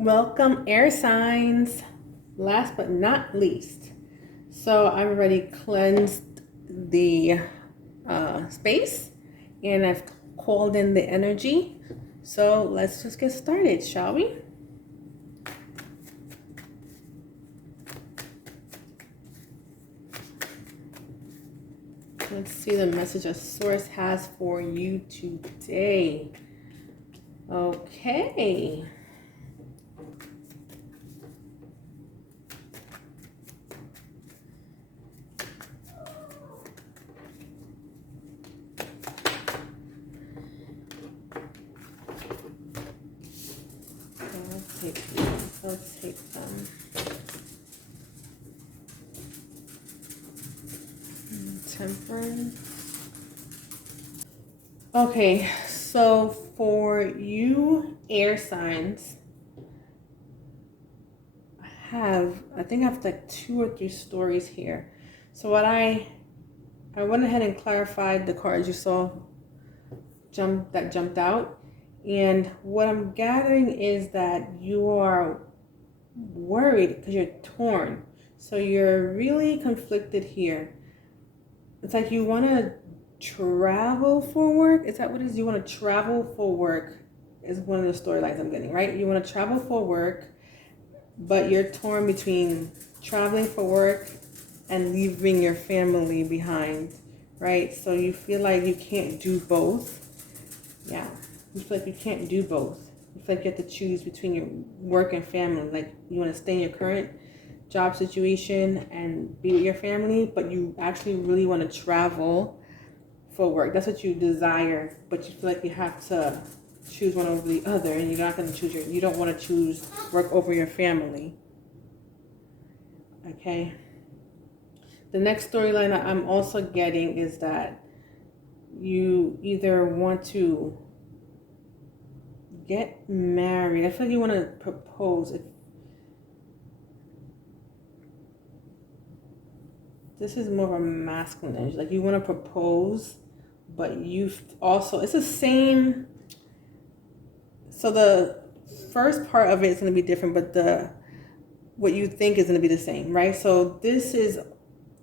Welcome, air signs. Last but not least, so I've already cleansed the space and I've called in the energy. So let's just get started, shall we? Let's see the message a source has for you today. Okay. Let's take them. Temperance. Okay, so for you air signs, I think I have like 2 or 3 stories here. So what I went ahead and clarified the cards you saw that jumped out. And what I'm gathering is that you are worried because you're torn. So you're really conflicted here. It's like you want to travel for work. Is that what it is? You want to travel for work is one of the storylines I'm getting, right? You want to travel for work, but you're torn between traveling for work and leaving your family behind, right? So you feel like you can't do both. Yeah, you feel like you can't do both. You feel like you have to choose between your work and family. Like you want to stay in your current job situation and be with your family, but you actually really want to travel for work. That's what you desire, but you feel like you have to choose one over the other, and you're not going to choose you don't want to choose work over your family. Okay. The next storyline that I'm also getting is that you either want to get married. I feel like you want to propose. This is more of a masculine energy. Like you want to propose, but you also, it's the same. So the first part of it is going to be different, but what you think is going to be the same, right? So this is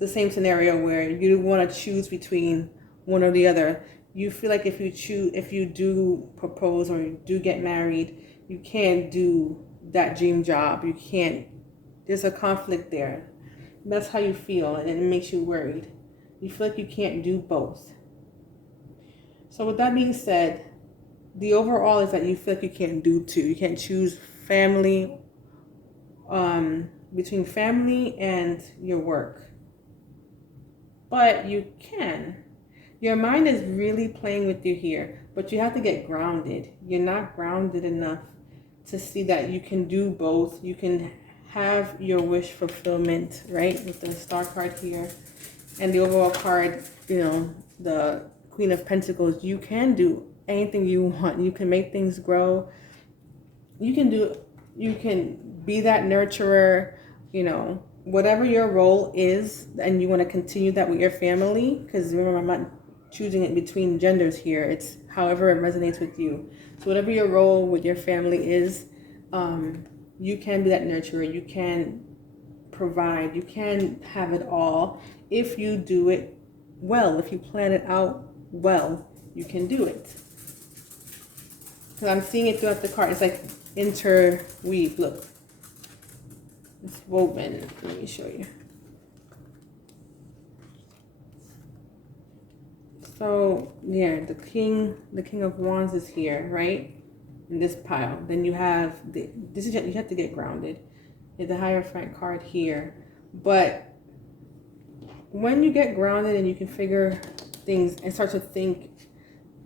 the same scenario where you want to choose between one or the other. You feel like if you do propose or you do get married, you can't do that dream job. You can't, there's a conflict there. That's how you feel, and it makes you worried. You feel like you can't do both. So with that being said, the overall is that you feel like you can't do two. You can't choose family, between family and your work. But you can. Your mind is really playing with you here, but you have to get grounded. You're not grounded enough to see that you can do both. You can have your wish fulfillment, right? With the star card here and the overall card, the Queen of Pentacles. You can do anything you want. You can make things grow. You can be that nurturer, whatever your role is, and you want to continue that with your family, because remember, I'm not choosing it between genders here. It's however it resonates with you. So whatever your role with your family is, you can be that nurturer. You can provide. You can have it all. If you do it well, if you plan it out well, you can do it. Because I'm seeing it throughout the card. It's like interweave. Look. It's woven. Let me show you. So yeah, the king of wands is here, right? In this pile. Then you have you have to get grounded. You have the Hierophant card here. But when you get grounded and you can figure things and start to think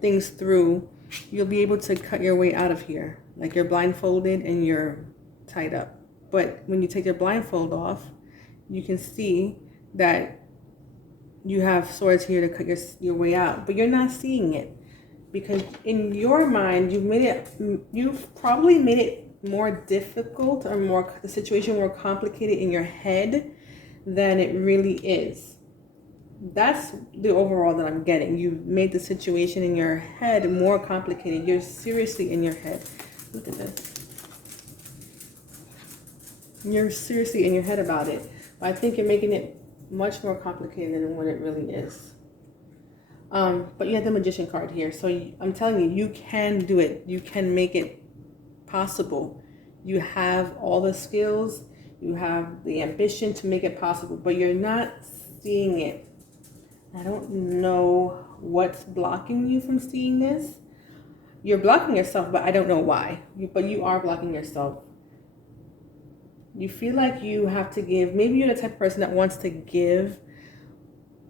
things through, you'll be able to cut your way out of here. Like you're blindfolded and you're tied up. But when you take your blindfold off, you can see that you have swords here to cut your way out. But you're not seeing it. Because in your mind, you've probably made it more difficult or the situation more complicated in your head than it really is. That's the overall that I'm getting. You've made the situation in your head more complicated. You're seriously in your head. Look at this. You're seriously in your head about it. But I think you're making it much more complicated than what it really is. But you have the Magician card here. So I'm telling you, you can do it. You can make it possible. You have all the skills. You have the ambition to make it possible. But you're not seeing it. I don't know what's blocking you from seeing this. You're blocking yourself, but I don't know why. But you are blocking yourself. You feel like you have to give. Maybe you're the type of person that wants to give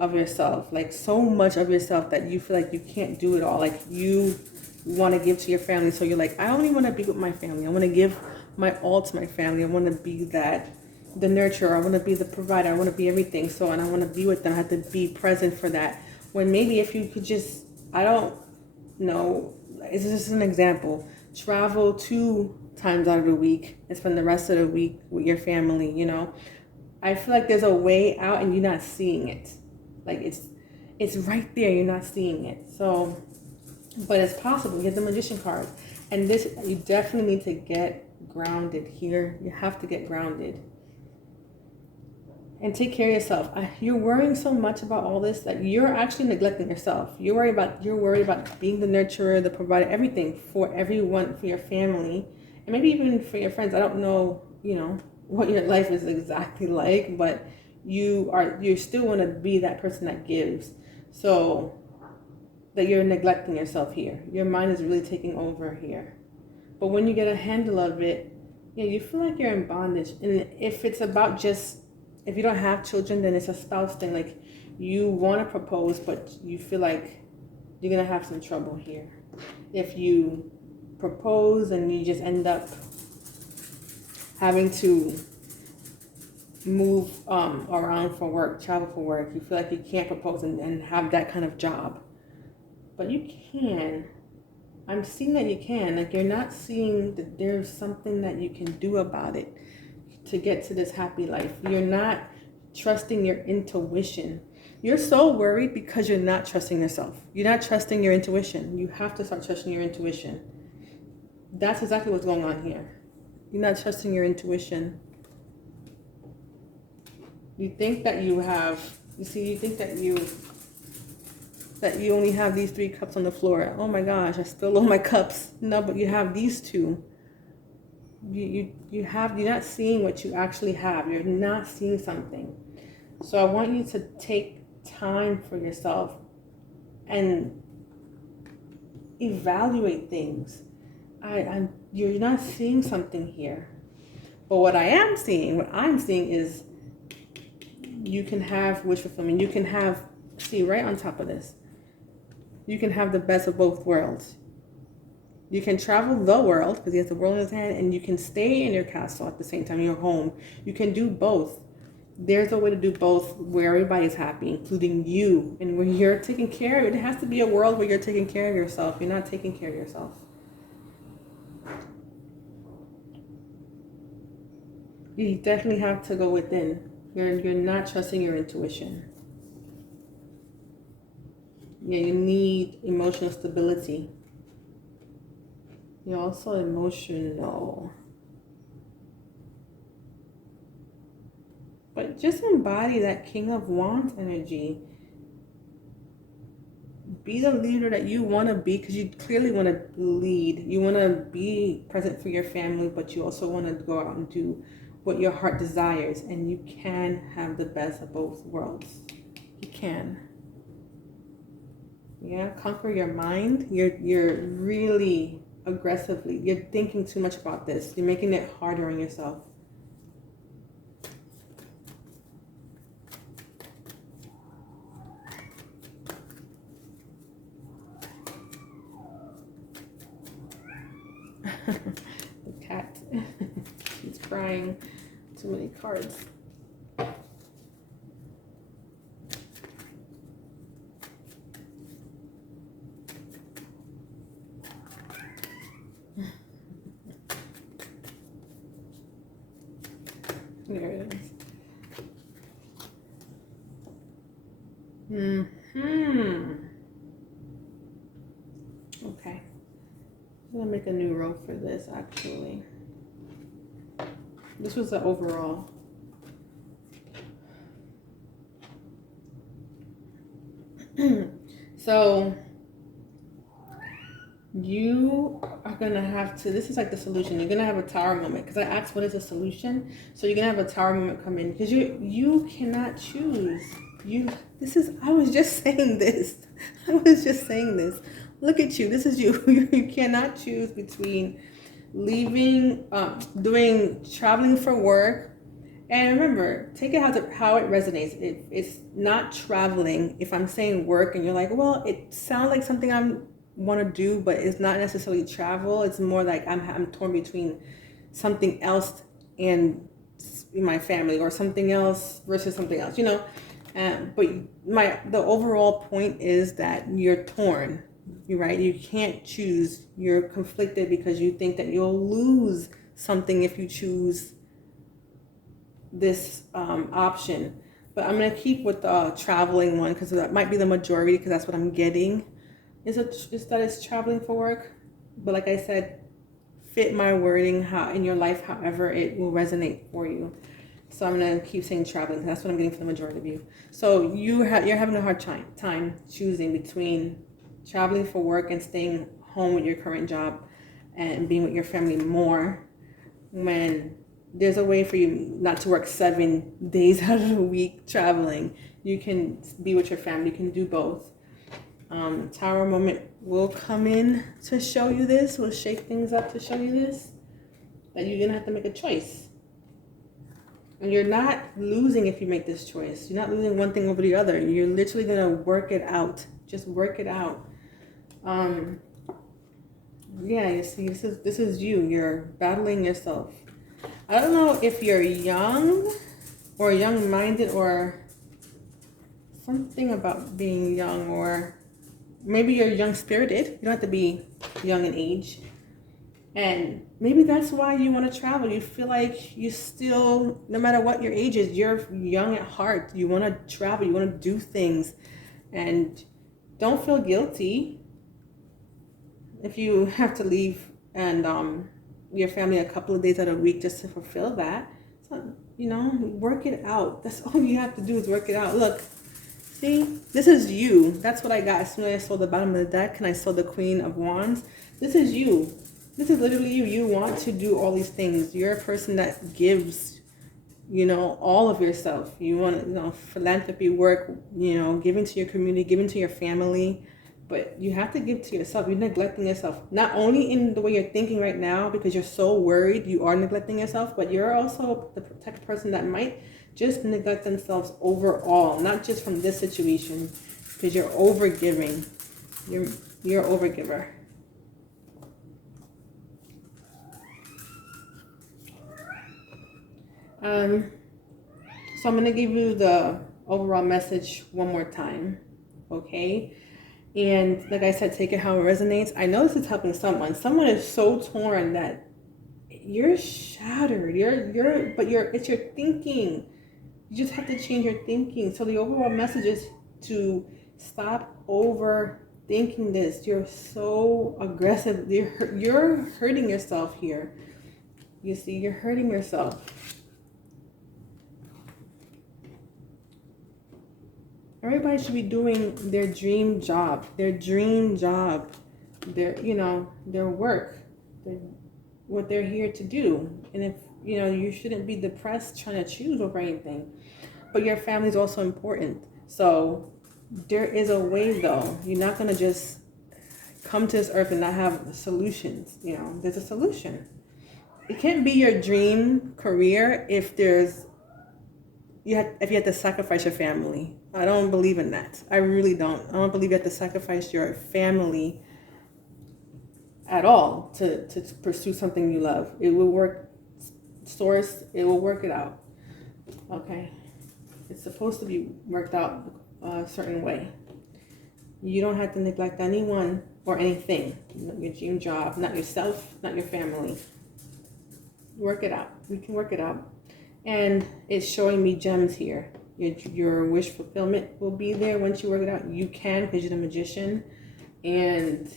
of yourself, like so much of yourself that you feel like you can't do it all. Like you want to give to your family. So you're like, I only want to be with my family. I want to give my all to my family. I want to be the nurturer. I want to be the provider. I want to be everything. So, and I want to be with them. I have to be present for that. When maybe if you could just, I don't know, it's just an example. Travel 2 times out of the week and spend the rest of the week with your family, you know. I feel like there's a way out and you're not seeing it. Like it's right there, you're not seeing it. So, but it's possible. You get the Magician card. And this, you definitely need to get grounded here. You have to get grounded. And take care of yourself. You're worrying so much about all this that you're actually neglecting yourself. You're worried about being the nurturer, the provider, everything for everyone, for your family, and maybe even for your friends. I don't know, you know, what your life is exactly like, but you still want to be that person that gives. So that you're neglecting yourself here. Your mind is really taking over here. But when you get a handle of it, yeah, you feel like you're in bondage. And if it's about just, if you don't have children, then it's a spouse thing. Like you want to propose, but you feel like you're going to have some trouble here. If you propose and you just end up having to move around for work, travel for work, you feel like you can't propose and have that kind of job. But you can. I'm seeing that you can. Like you're not seeing that there's something that you can do about it to get to this happy life. You're not trusting your intuition. You're so worried because you're not trusting yourself. You're not trusting your intuition. You have to start trusting your intuition. That's exactly what's going on here. You're not trusting your intuition. You think that you think that you only have these 3 cups on the floor. Oh my gosh, I spilled all my cups. No, but you have these 2. You're not seeing what you actually have. You're not seeing something. So I want you to take time for yourself and evaluate things. You're not seeing something here. But what I'm seeing is you can have wish fulfillment. You can have, see right on top of this, you can have the best of both worlds. You can travel the world because he has the world in his hand, and you can stay in your castle at the same time, your home. You can do both. There's a way to do both where everybody's happy, including you. And when you're taking care of it, has to be a world where you're taking care of yourself. You're not taking care of yourself. You definitely have to go within. You're not trusting your intuition. Yeah, you need emotional stability. You're also emotional. But just embody that King of Wands energy. Be the leader that you want to be, because you clearly want to lead. You want to be present for your family, but you also want to go out and do what your heart desires. And you can have the best of both worlds. You can. Yeah, conquer your mind. You're really aggressively, you're thinking too much about this. You're making it harder on yourself. The cat. She's crying. Too many cards. There it is. Okay. I'm gonna make a new row for this actually. This was the overall. So you are going to have to, this is like the solution. You're going to have a tower moment, because I asked what is the solution. So you're going to have a tower moment come in, because you cannot choose. I was just saying this. Look at you. This is you. You cannot choose between leaving, traveling for work. And remember, take it how it resonates. It's not traveling. If I'm saying work and you're like, well, it sounds like something I want to do, but it's not necessarily travel. It's more like I'm torn between something else and my family, or something else versus something else, but the overall point is that you're torn. You're right. You can't choose. You're conflicted because you think that you'll lose something if you choose this option. But I'm going to keep with the traveling one, because that might be the majority, because that's what I'm getting. Is that it's traveling for work. But like I said, fit my wording in your life however it will resonate for you. So I'm going to keep saying traveling, because that's what I'm getting for the majority of you. So you're having a hard time choosing between traveling for work and staying home with your current job and being with your family more, when there's a way for you not to work 7 days out of the week traveling. You can be with your family. You can do both. Tower moment will come in to show you this. We'll shake things up to show you this. That you're going to have to make a choice. And you're not losing if you make this choice. You're not losing one thing over the other. You're literally going to work it out. Just work it out. Yeah, you see, this is you. You're battling yourself. I don't know if you're young or young-minded or something about being young, or maybe you're young-spirited. You don't have to be young in age. And maybe that's why you want to travel. You feel like you still, no matter what your age is, you're young at heart. You want to travel. You want to do things. And don't feel guilty if you have to leave and your family a couple of days out of the week just to fulfill that. So, work it out. That's all you have to do is work it out. Look, see, this is you. That's what I got as soon as I saw the bottom of the deck and I saw the Queen of Wands. This is you. This is literally you. You want to do all these things. You're a person that gives, all of yourself. You want, philanthropy work, giving to your community, giving to your family. But you have to give to yourself. You're neglecting yourself. Not only in the way you're thinking right now, because you're so worried, you are neglecting yourself, but you're also the type of person that might just neglect themselves overall, not just from this situation, because you're overgiving. You're overgiver. So I'm going to give you the overall message one more time, okay? And like I said, take it how it resonates. I know this is helping someone. Someone is so torn that you're shattered. It's your thinking. You just have to change your thinking. So the overall message is to stop overthinking this. You're so aggressive. You're hurting yourself here. You see, you're hurting yourself. Everybody should be doing their dream job, their work, what they're here to do. And if, you shouldn't be depressed trying to choose over anything. But your family is also important. So there is a way, though. You're not going to just come to this earth and not have solutions. There's a solution. It can't be your dream career if you have to sacrifice your family. I don't believe in that. I really don't. I don't believe you have to sacrifice your family at all to pursue something you love. It will work. It will work it out. Okay. It's supposed to be worked out a certain way. You don't have to neglect anyone or anything. Your dream job, not yourself, not your family. Work it out. We can work it out. And it's showing me gems here. Your wish fulfillment will be there once you work it out. You can, because you're the magician. And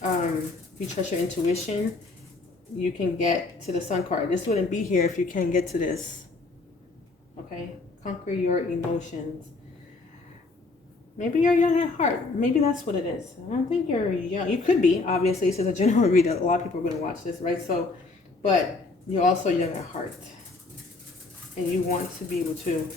if you trust your intuition, you can get to the Sun card. This wouldn't be here if you can't get to this. Okay? Conquer your emotions. Maybe you're young at heart. Maybe that's what it is. I don't think you're young. You could be, obviously. This is a general read. A lot of people are going to watch this, right? So, but you're also young at heart. And you want to be able to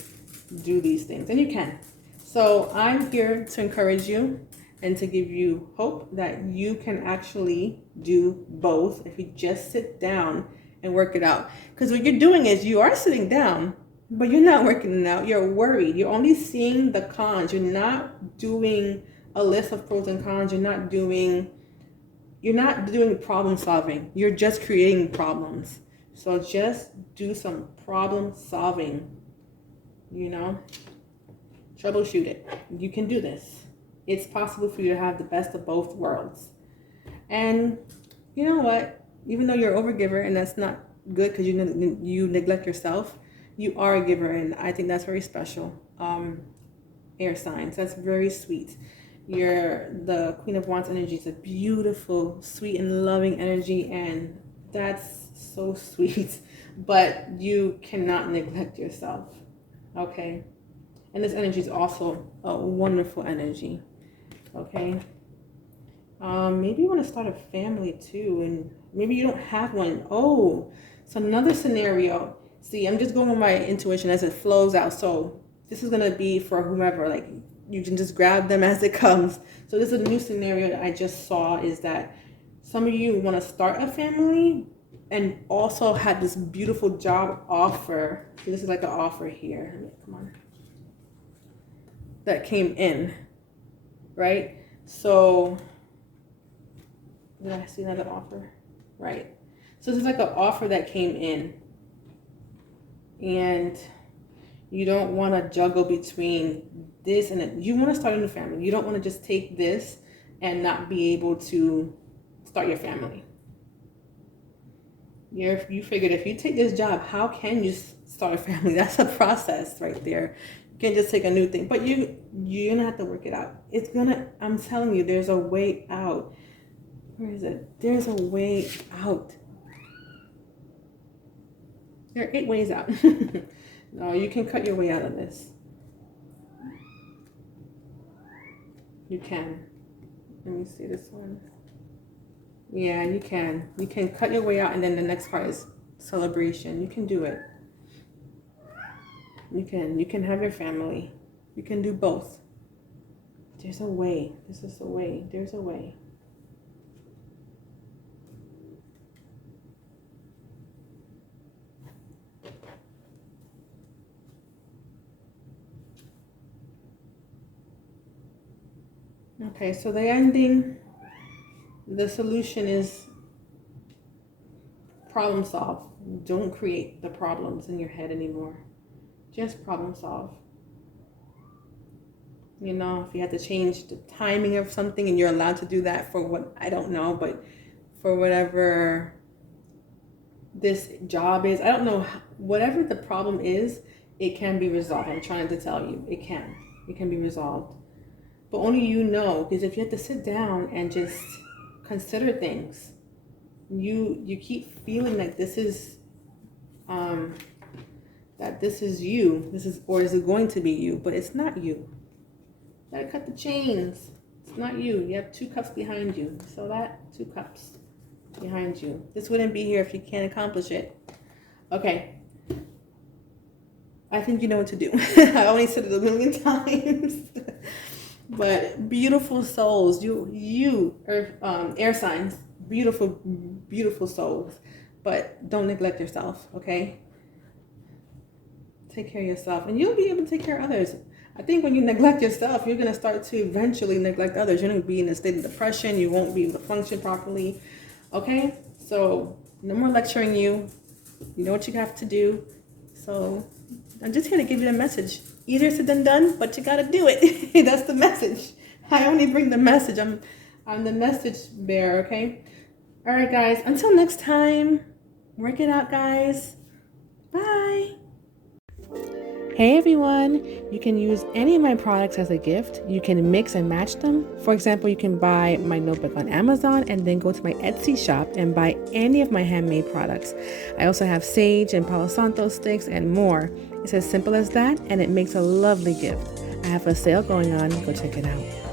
do these things. And you can. So I'm here to encourage you and to give you hope that you can actually do both if you just sit down and work it out. Because what you're doing is you are sitting down, but you're not working it out. You're worried. You're only seeing the cons. You're not doing a list of pros and cons. You're not doing problem solving. You're just creating problems. So just do some problem solving, troubleshoot it. You can do this. It's possible for you to have the best of both worlds. And you know what? Even though you're an overgiver, and that's not good because you neglect yourself, you are a giver, and I think that's very special. Air signs, that's very sweet. You're the Queen of Wands energy. It's a beautiful, sweet, and loving energy, and that's so sweet. But you cannot neglect yourself, okay? And this energy is also a wonderful energy, okay? Maybe you want to start a family too, and maybe you don't have one. Oh, so another scenario. See, I'm just going with my intuition as it flows out. So this is going to be for whomever, like you can just grab them as it comes. So this is a new scenario that I just saw, is that some of you want to start a family and also had this beautiful job offer. So this is like an offer here. Come on. That came in, right? So did I see another offer? Right. So this is like an offer that came in, and you don't want to juggle between this and it. You want to start a new family. You don't want to just take this and not be able to start your family. You figured if you take this job, how can you start a family? That's a process right there. You can't just take a new thing, but you're gonna have to work it out. I'm telling you, there's a way out. Where is it? There's a way out. There are 8 ways out. No, you can cut your way out of this. You can. Let me see this one. Yeah, you can. You can cut your way out, and then the next part is celebration. You can do it. You can have your family. You can do both. There's a way. This is a way. There's a way. Okay, so the ending, the solution is problem solve. Don't create the problems in your head anymore. Just problem solve. If you have to change the timing of something, and you're allowed to do that for what, I don't know, but for whatever this job is, I don't know, whatever the problem is, it can be resolved. I'm trying to tell you, it can be resolved. But only because if you have to sit down and just consider things, you keep feeling like this is you, or is it going to be you, but it's not you. You gotta cut the chains. It's not you. You have 2 cups behind you. So that 2 cups behind you. This wouldn't be here if you can't accomplish it. Okay. I think you know what to do. I only said it a million times. But beautiful souls, you air signs, beautiful souls. But don't neglect yourself, okay? Take care of yourself, and you'll be able to take care of others. I think when you neglect yourself, you're going to start to eventually neglect others. You're going to be in a state of depression. You won't be able to function properly, okay? So no more lecturing you. You know what you have to do. So I'm just here to give you a message. Easier said than done, but you got to do it. That's the message. I only bring the message. I'm the message bearer, okay? All right, guys. Until next time, work it out, guys. Bye. Hey everyone! You can use any of my products as a gift. You can mix and match them. For example, you can buy my notebook on Amazon and then go to my Etsy shop and buy any of my handmade products. I also have sage and Palo Santo sticks and more. It's as simple as that, and it makes a lovely gift. I have a sale going on. Go check it out.